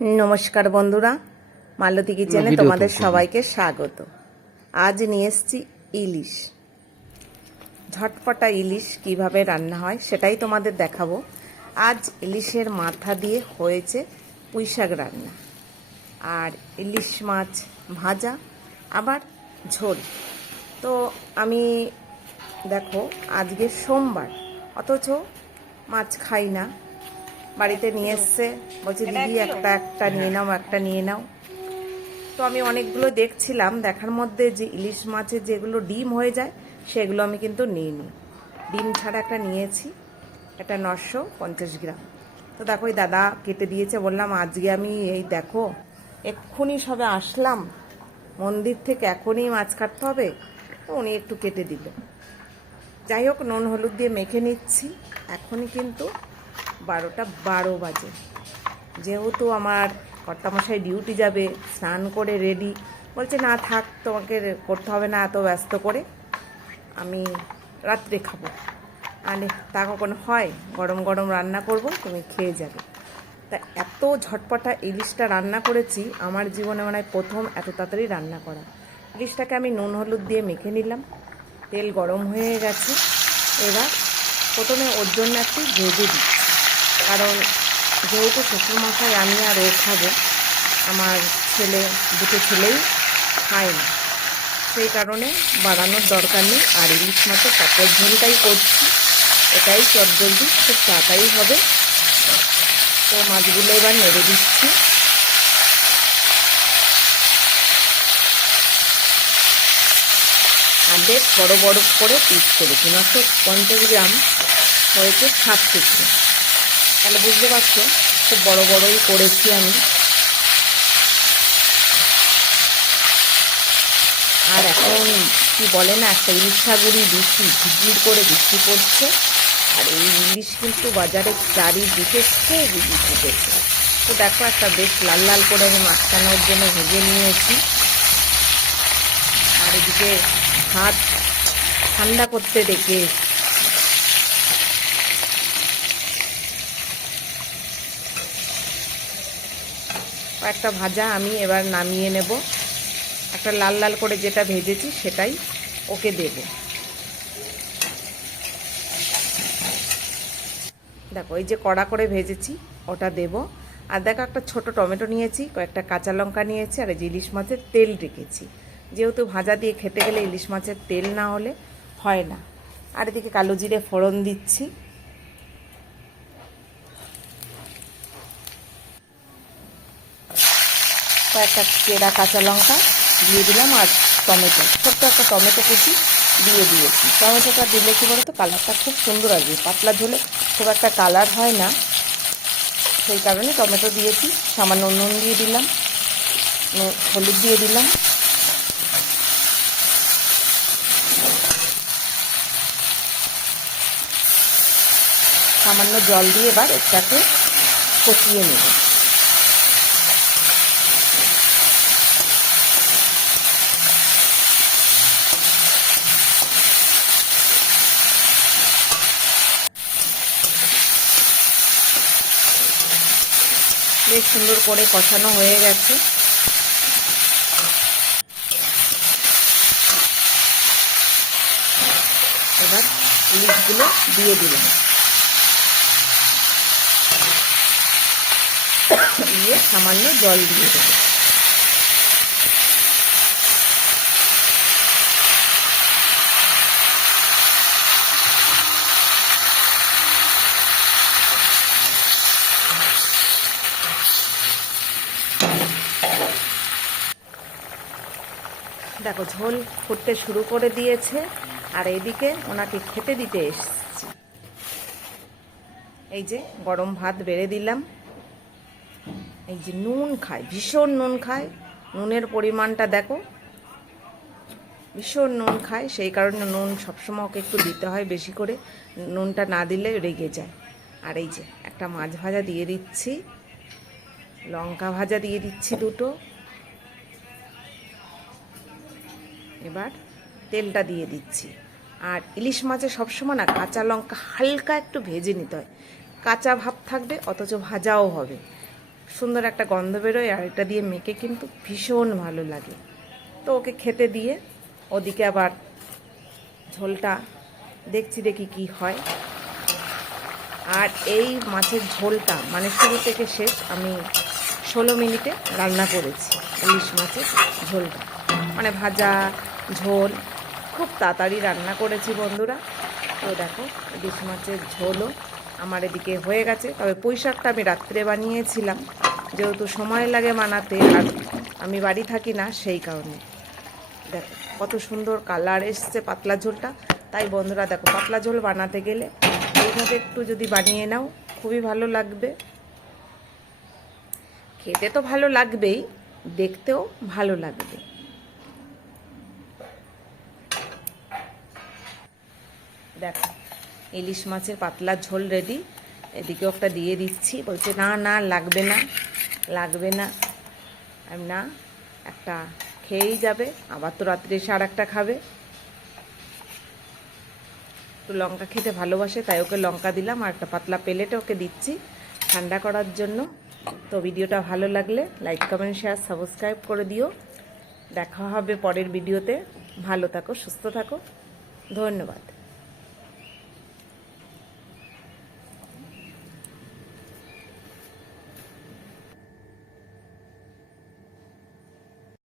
নমস্কার বন্ধুরা, মালতী কিচেনে তোমাদের সবাইকে স্বাগত। আজ নিয়ে এসেছি ইলিশ। ঝটপটা ইলিশ কিভাবে রান্না হয় সেটাই তোমাদের দেখাবো। আজ ইলিশের মাথা দিয়ে হয়েছে পুঁই শাক রান্না, আর ইলিশ মাছ ভাজা, আবার ঝোল। তো আমি দেখো, আজকে সোমবার, অথচ মাছ খাই না। বাড়িতে নিয়ে এসছে, বলছে দিদি একটা একটা নিয়ে নাও, একটা নিয়ে নাও। তো আমি অনেকগুলো দেখছিলাম, দেখার মধ্যে যে ইলিশ মাছের যেগুলো ডিম হয়ে যায় সেগুলো আমি কিন্তু নিইনি। ডিম ছাড়া একটা নিয়েছি, এটা 950 গ্রাম। তো দেখো এই দাদা কেটে দিয়েছে। বললাম আজকে আমি এই দেখো এক্ষুনি সবে আসলাম মন্দির থেকে, এখনই মাছ কাটতে হবে। তো উনি একটু কেটে দিল। যাই হোক, নুন হলুদ দিয়ে মেখে নিচ্ছি। এখনই কিন্তু 12টা 12 বাজে। যেহেতু আমার কর্তামশাই ডিউটি যাবে, স্নান করে রেডি, বলছে না থাক, তোমাকে করতে হবে না এত ব্যস্ত করে, আমি রাত্রে খাবো। আরে তা কখনো হয়? গরম গরম রান্না করব, তুমি খেয়ে যাবে। তা এত ঝটপটা ইলিশটা রান্না করেছি, আমার জীবনে মনে হয় প্রথম এত তাড়াতাড়ি রান্না করা। ইলিশটাকে আমি নুন হলুদ দিয়ে মেখে নিলাম, তেল গরম হয়ে গেছে। এবার প্রথমে ওর জন্য একটু ভেজে দিচ্ছি, কারণ যেহেতু শ্বশুরমশাই আমি আর ও খাবো, আমার ছেলে, দুটো ছেলেই খায় না, সেই কারণে বাড়ানোর দরকার নেই। আর ইলিশ মাছের পাপড় ঝোলটাই করছি, এটাই চটজলদি খুব তাড়াতাড়ি হবে। তো মাছগুলো এবার নেড়ে দিচ্ছি। আর বেশ বড় বড় করে পিস করেছি, 950 গ্রাম হয়েছে 7 টুকরো। তাহলে বুঝতে পারছো খুব বড় বড়ই করেছি আমি। আর এখন কি বলে না, একটা ইলিশাগুড়ি বৃষ্টি, ঝিরঝির করে বৃষ্টি পড়ছে। আর এই ইলিশ কিন্তু বাজারে চারিদিকে খুব ইলিশ উঠেছে। তো দেখো, একটা বেশ লাল লাল করে আমি মাঝখানোর জন্য ভেজে নিয়েছি। আর এদিকে ভাত ঠান্ডা করতে রেখে একটা ভাজা আমি এবার নামিয়ে নেব। একটা লাল লাল করে যেটা ভেজেছি সেটাই ওকে দেব। দেখো এই যে কড়া করে ভেজেছি ওটা দেব। আর দেখো একটা ছোট টমেটো নিয়েছি, কয়েকটা কাঁচা লঙ্কা নিয়েছি, আর এই যে ইলিশ মাছের তেল রেখেছি। যেহেতু ভাজা দিয়ে খেতে গেলে ইলিশ মাছের তেল না হলে হয় না। আর এদিকে কালো জিরে ফোড়ন দিচ্ছি। কয়েকটা চেরা কাঁচা লঙ্কা দিয়ে দিলাম, আর টমেটো, ছোট্ট একটা টমেটো কুচি দিয়ে দিয়েছি। টমেটোটা দিলে কী বলো তো, কালারটা খুব সুন্দর আসবে। পাতলা ঝোলে খুব একটা কালার হয় না, সেই কারণে টমেটো দিয়েছি। সামান্য নুন দিয়ে দিলাম, হলুদ দিয়ে দিলাম। সামান্য জল দিয়ে এবার এটাকে কষিয়ে নেব। বেশ সুন্দর করে কষানো হয়ে গেছে। এবার ইলিশগুলো দিয়ে দিলাম, দিয়ে সামান্য জল দিয়ে দেবো। দেখো ঝোল ফুটতে শুরু করে দিয়েছে। আর এদিকে ওনাকে খেতে দিতে এসেছি। এই যে গরম ভাত বেড়ে দিলাম। এই যে নুন খায়, ভীষণ নুন খায়, নুনের পরিমাণটা দেখো, ভীষণ নুন খায়। সেই কারণে নুন সবসময় ওকে একটু দিতে হয় বেশি করে, নুনটা না দিলে রেগে যায়। আর এই যে একটা মাছ ভাজা দিয়ে দিচ্ছি, লঙ্কা ভাজা দিয়ে দিচ্ছি দুটো। এবার তেলটা দিয়ে দিচ্ছি। আর ইলিশ মাছে সবসময় না কাঁচা লঙ্কা হালকা একটু ভেজে নিতে হয়, কাঁচা ভাব থাকবে অথচ ভাজাও হবে। সুন্দর একটা গন্ধ বেরোয়, আর এটা দিয়ে মেখে কিন্তু ভীষণ ভালো লাগে। তো ওকে খেতে দিয়ে ওদিকে আবার ঝোলটা দেখি কি হয়। আর এই মাছের ঝোলটা মানে শুরু থেকে শেষ আমি 16 মিনিটে রান্না করেছি। ইলিশ মাছের ঝোলটা মানে ভাজা ঝোল খুব তাড়াতাড়ি রান্না করেছি বন্ধুরা। তো দেখো ইলিশ মাছের ঝোলও আমার এদিকে হয়ে গেছে। তবে পুঁই শাকটা আমি রাত্রে বানিয়েছিলাম, যেহেতু সময় লাগে বানাতে আর আমি বাড়ি থাকি না, সেই কারণে। দেখো কত সুন্দর কালার এসছে পাতলা ঝোলটা। তাই বন্ধুরা দেখো, পাতলা ঝোল বানাতে গেলে এইভাবে একটু যদি বানিয়ে নাও খুবই ভালো লাগবে। খেতে তো ভালো লাগবেই, দেখতেও ভালো লাগবে। দেখো ইলিশ মাছের পাতলা ঝোল রেডি। এদিকেও একটা দিয়ে দিচ্ছি, বলছে না না লাগবে না লাগবে না। আমি না, একটা খেয়েই যাবে, আবার তো রাত্রে এসে আর একটা খাবে। একটু লঙ্কা খেতে ভালোবাসে, তাই ওকে লঙ্কা দিলাম, আর একটা পাতলা প্লেটে ওকে দিচ্ছি ঠান্ডা করার জন্য। তো ভিডিওটা ভালো লাগলে লাইক কমেন্ট শেয়ার সাবস্ক্রাইব করে দিও। দেখা হবে পরের ভিডিওতে। ভালো থাকো, সুস্থ থাকো, ধন্যবাদ।